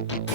Yeah.